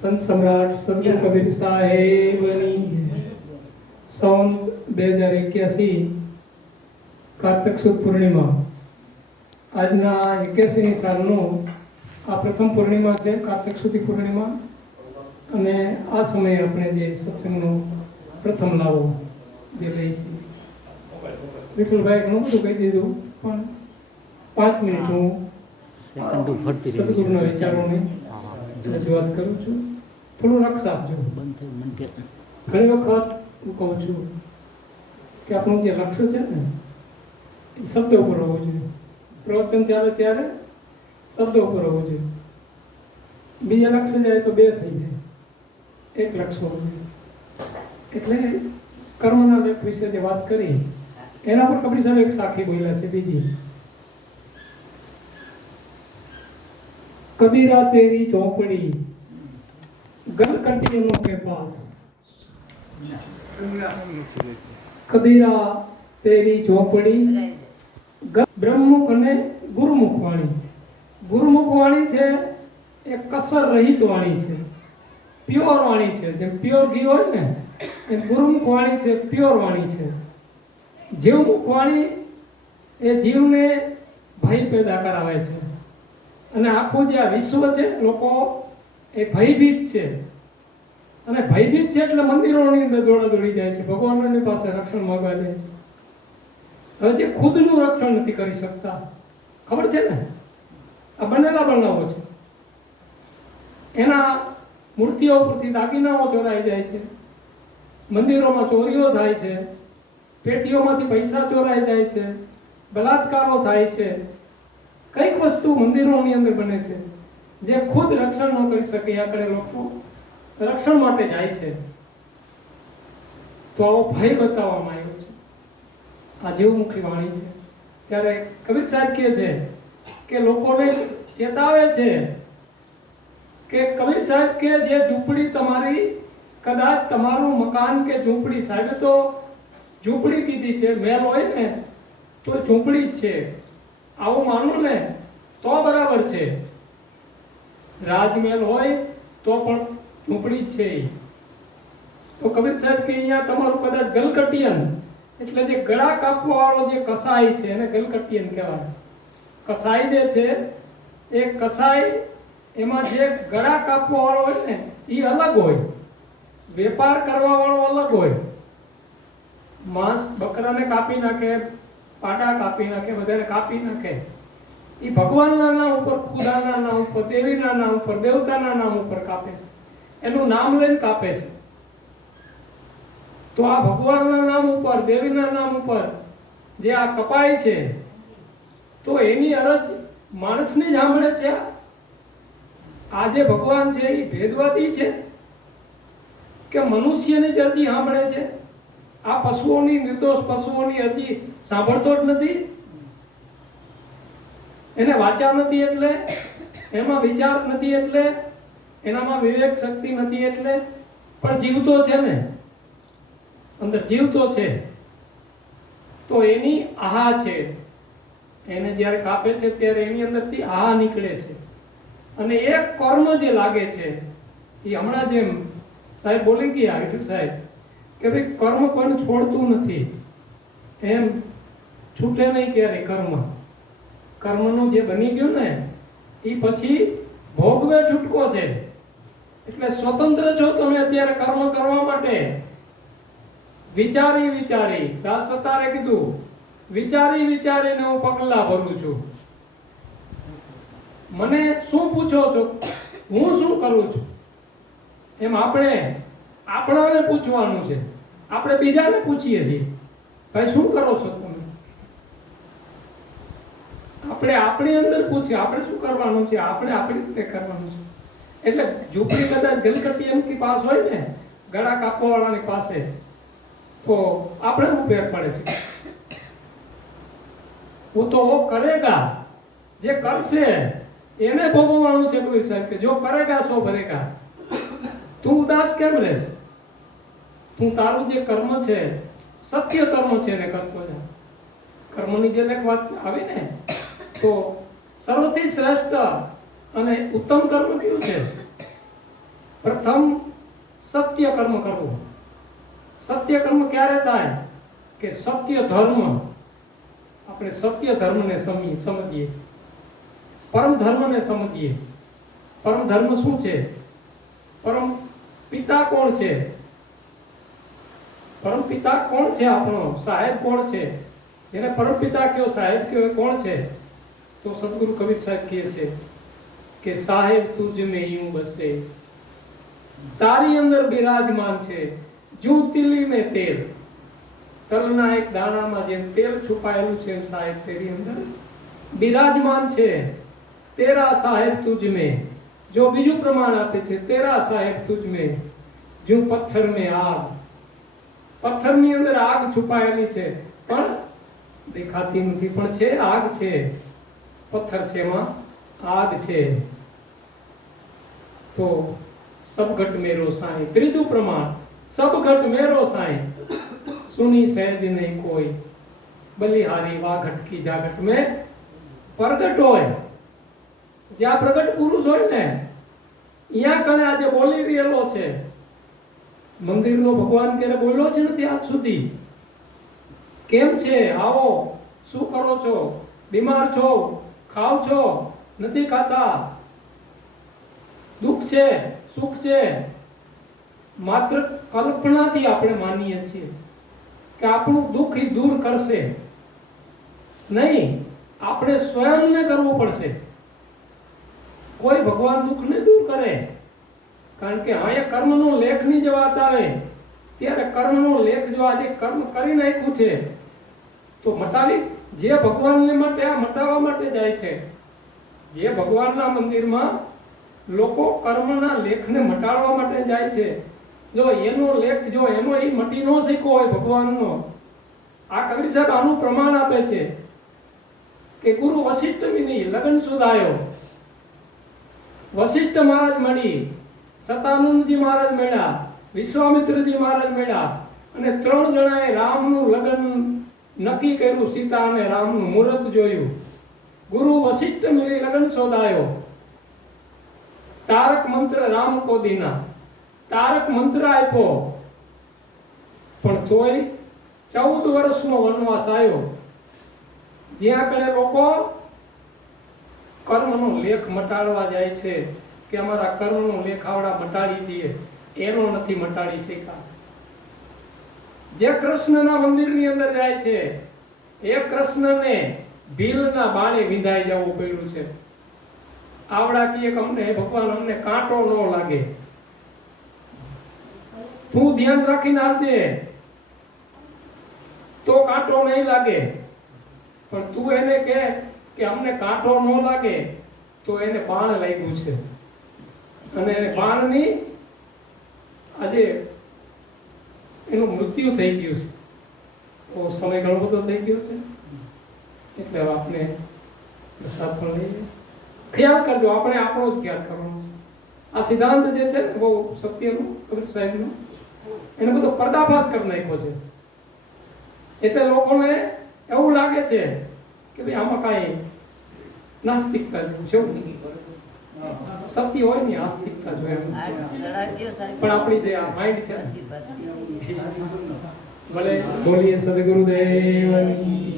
સંત સમ્રાટ સંત કબીર સાહેબની સોન બે હજાર એક્યાસી કાર્તક સુદ પૂર્ણિમા. આજના એક્યાસીની સાલનું આ પ્રથમ પૂર્ણિમા છે કાર્તક સુધી પૂર્ણિમા. અને આ સમયે આપણે જે સત્સંગનો પ્રથમ લાવો જે લઈ છીએ. વિઠ્ઠલભાઈ ઘણું બધું કહી દીધું પણ પાંચ મિનિટ હું સદગુરુના વિચારોની રજૂઆત કરું છું. થોડું રક્ષ આપજો. ઘણી વખત હું કહું છું કે આપણું જે લક્ષ્ય છે ને એ શબ્દ ઉપર હોવું જોઈએ. પ્રવચન ચાલે ત્યારે શબ્દ ઉપર હોવું જોઈએ. બીજા લક્ષ્ય જાય તો બે થઈ જાય. એક લક્ષ્ય હોવું જોઈએ. એટલે કર્મના લેખ વિશે જે વાત કરી એના પર કપડી સાહેબ એક સાખી બોલ્યા છે બીજી. કબીરા તેરી ચોપડી ગલ કંટીનો કે પાસ કબીરા તેરી ચોપડી બ્રહ્મુખ અને ગુરુમુખ વાણી। ગુરુમુખ વાણી છે એ કસર રહિત વાણી છે પ્યોર વાણી છે જેમ પ્યોર ઘી હોય ને એ ગુરુમુખ વાણી છે પ્યોર વાણી છે. જીવમુખ વાણી એ જીવને ભય પેદા કરાવે છે. અને આખું જે આ વિશ્વ છે લોકો એ ભયભીત છે. અને ભયભીત છે એટલે મંદિરોની અંદર દોડા જાય છે. ભગવાનની પાસે રક્ષણ માગવા જાય છે. હવે જે ખુદનું રક્ષણ નથી કરી શકતા, ખબર છે ને? આ બનેલા બનાવો છે. એના મૂર્તિઓ પરથી દાગીનાઓ ચોરાઈ જાય છે. મંદિરોમાં ચોરીઓ થાય છે. પેટીઓમાંથી પૈસા ચોરાઈ જાય છે. બલાત્કારો થાય છે. કંઈક વસ્તુ મંદિરોની અંદર બને છે. જે ખુદ રક્ષણ ન કરી શકે આકડે લોકો રક્ષણ માટે જાય છે. તો આવો ભય બતાવવામાં આવ્યો છે. આ જીવમુખી વાણી છે. ત્યારે કબીર સાહેબ કહે છે કે લોકોને ચેતાવે છે કે કબીર સાહેબ કે જે ઝૂંપડી તમારી, કદાચ તમારું મકાન કે ઝૂંપડી, સાહેબ તો ઝૂંપડી કીધી છે મેલ હોય ને, તો ઝૂંપડી જ છે. આવું માનો ને, તો બરાબર છે. રાજમહેલ હોય તો પણ ઝૂંપડી છે. તો કબીર સાહેબ કે અહીંયા તમારું કદાચ ગલકટિયન, એટલે જે ગળા કાપવા વાળો જે કસાઈ છે એને ગલકટિયન કહેવાય. કસાઈ જે છે, એ કસાઈ એમાં જે ગળા કાપવા વાળો હોય ને, એ અલગ હોય. વેપાર કરવા વાળો અલગ હોય. માંસ બકરાને કાપી નાખે પાડા કાપી નાખે બધાને કાપી નાખે. એ ભગવાનના નામ ઉપર, ખુદાના નામ ઉપર, દેવીના નામ ઉપર, દેવતાના નામ ઉપર કાપે છે. એનું નામ લઈને કાપે છે. તો આ ભગવાનના નામ ઉપર, દેવીના નામ ઉપર જે આ કપાય છે, તો એની અરજ માણસની સાંભળે છે? આ જે ભગવાન છે એ ભેદવાદી છે? કે મનુષ્યની જ અરજી સાંભળે છે? આ પશુઓની નિર્દોષ પશુઓની અરજી સાંભળતો જ નથી? એને વાંચા નથી એટલે, એમાં વિચાર નથી એટલે, એનામાં વિવેક શક્તિ નથી એટલે, પણ જીવતો છે ને, અંદર જીવતો છે, તો એની આહા છે. એને જ્યારે કાપે છે ત્યારે એની અંદરથી આહા નીકળે છે. અને એ કર્મ જે લાગે છે, એ હમણાં જેમ સાહેબ બોલી ગયા વિઠ્ઠલ સાહેબ, કે ભાઈ કર્મ કોઈને છોડતું નથી. એમ છૂટે નહીં ક્યારે કર્મ. કર્મનું જે બની ગયું ને એ પછી ભોગવે છૂટકો છે. એટલે સ્વતંત્ર છો તમે અત્યારે કર્મ કરવા માટે. વિચારી વિચારી, દાસ સતારે કીધું, વિચારી વિચારીને હું પગલા ભરું છું. મને શું પૂછો છો? હું શું કરું છું? એમ આપણે, આપણાને પૂછવાનું છે. આપણે બીજાને પૂછીએ છીએ. ભાઈ, શું કરો છો તમે? આપણે આપણી અંદર પૂછીએ આપણે શું કરવાનું છે? આપણે આપણી રીતે કરવાનું છે. એટલે ઝૂંપડી કદાચ જલકટી એમથી પાસ હોય ને, ગળા કાપવાવાળાની પાસે, તો આપણે શું ફેર પડે છે? હું તો ઓ કરેગા. જે કરશે, એને ભોગવવાનું છે કબીર સાહેબ કે જો કરેગા સો ભરેગા. તું ઉદાસ કેમ રહેશ? તું તારું જે કર્મ છે, સત્ય કર્મ છે એને કરતો જા કર્મની જે લેખ વાત આવે ને તો સૌથી શ્રેષ્ઠ અને ઉત્તમ કર્મ કયું છે? પ્રથમ, સત્ય કર્મ કરવું. સત્ય કર્મ ક્યારે થાય? કે સત્ય ધર્મ. આપણે સત્ય ધર્મને સમી, સમજીએ. પરમ ધર્મને સમજીએ. પરમ ધર્મ શું છે? પરમ પિતા કોણ છે? પરમ પિતા કોણ છે આપણો? સાહેબ કોણ છે? એને પરમ પિતા કયો? સાહેબ કયો? એ કોણ છે? તો સદગુરુ કબીર સાહેબ કહે છે કે સાહેબ તુજ મેં यूं બસે તારી અંદર બિરાજમાન છે જુ તિલી મેં તેલ તલના એક દાણામાં જેમ તેલ છુપાયેલું છે એમ સાહેબ તેરી અંદર બિરાજમાન છે તેરા સાહેબ તુજ મેં જો બીજું પ્રમાણ આપે છે તેરા સાહેબ તુજ મેં જો પથ્થર મેં આગ પથ્થરની અંદર આગ છુપાયેલી છે પણ દેખાતી નથી પણ છે આગ છે પથ્થર છે એમાં આગ છે. તો સબઘટ મેરો સાંઈ. ત્રીજું પ્રમાણ, સબઘટ મેરો સાંઈ. સુની સહેજ નહીં કોઈ. બલિહારી વાઘટ કી જાગટ મેં પ્રગટ હોય. જ્યાં પ્રગટ પુરુષ હોય ને અહીંયા કને આજે બોલી રહેલો છે. મંદિરનો ભગવાન ક્યારે બોલ્યો જ નથી આજ સુધી. કેમ છે? આવો, શું કરો છો? બીમાર છો? ખાવ છો, નથી ખાતા. દુઃખ છે, સુખ છે. માત્ર કલ્પનાથી આપણે માનીએ છીએ કે આપણું દુઃખ એ દૂર કરશે. નહીં, આપણે સ્વયંને કરવું પડશે. કોઈ ભગવાન દુઃખને દૂર કરે. કારણ કે અહીંયા કર્મનો લેખની જે વાત આવે, ત્યારે કર્મનો લેખ જો આજે કર્મ કરી નાખ્યું છે, તો મટાવી જે ભગવાનને માટે આ મટાવવા માટે જાય છે, જે ભગવાનના મંદિરમાં લોકો કર્મના લેખને મટાડવા માટે જાય છે, જો એનો લેખ, જો એનો એ મટી ન શીખ્યો હોય ભગવાનનો, આ કબીર સાહેબ આનું પ્રમાણ આપે છે કે ગુરુ વશિષ્ઠ નહીં લગ્ન સુધાયો વશિષ્ઠ મહારાજ મળી, સતાનંદજી મહારાજ મળ્યા, વિશ્વામિત્રજી મહારાજ મળ્યા અને ત્રણ જણાએ રામનું લગ્ન નક્કી કર્યું, સીતા અને રામનું મુહૂર્ત જોયું. ગુરુ વશિષ્ઠ મિલી લગ્ન શોધાયો. તારક મંત્ર રામ કોદીના તારક મંત્ર આપ્યો. પણ તોય ચૌદ વર્ષનો વનવાસ આવ્યો જ્યાં કડે લોકો કર્મનો લેખ મટાડવા જાય છે, કે અમારા કર્મનો લેખ આવડા મટાડી દઈએ એનો નથી મટાડી શક્યા. જે કૃષ્ણના મંદિરની અંદર જાય છે, એ કૃષ્ણને ભીલના બાણે વિંધાઈ જવું પડ્યું છે. આવડા એક અમને, ભગવાન અમને કાંટો ન લાગે. તું ધ્યાન રાખીને આવજે તો કાંટો નહીં લાગે. પણ તું એને કહે કે અમને કાંટો ન લાગે, તો એને બાણ લાગ્યું છે. અને બાણની આજે એનું મૃત્યુ થઈ ગયું છે. તો સમય ઘણો બધો થઈ ગયો છે. એટલે આપણે પ્રસાદ પણ લઈએ. ખ્યાલ કરજો, આપણે આપણો જ ખ્યાલ કરવાનો છે. આ સિદ્ધાંત જે છે બહુ સત્યનું, કબીર સાહેબનો, એને બધો પર્દાફાશ કરી નાખ્યો છે. એટલે લોકોને એવું લાગે છે કે ભાઈ આમાં કાંઈ નાસ્તિકતા જેવું છે સત્ય હોય ને આસ્તિકતા જોઈએ પણ આપણી જે આ માઇન્ડ છે. ભલે બોલીએ સદગુરુદેવની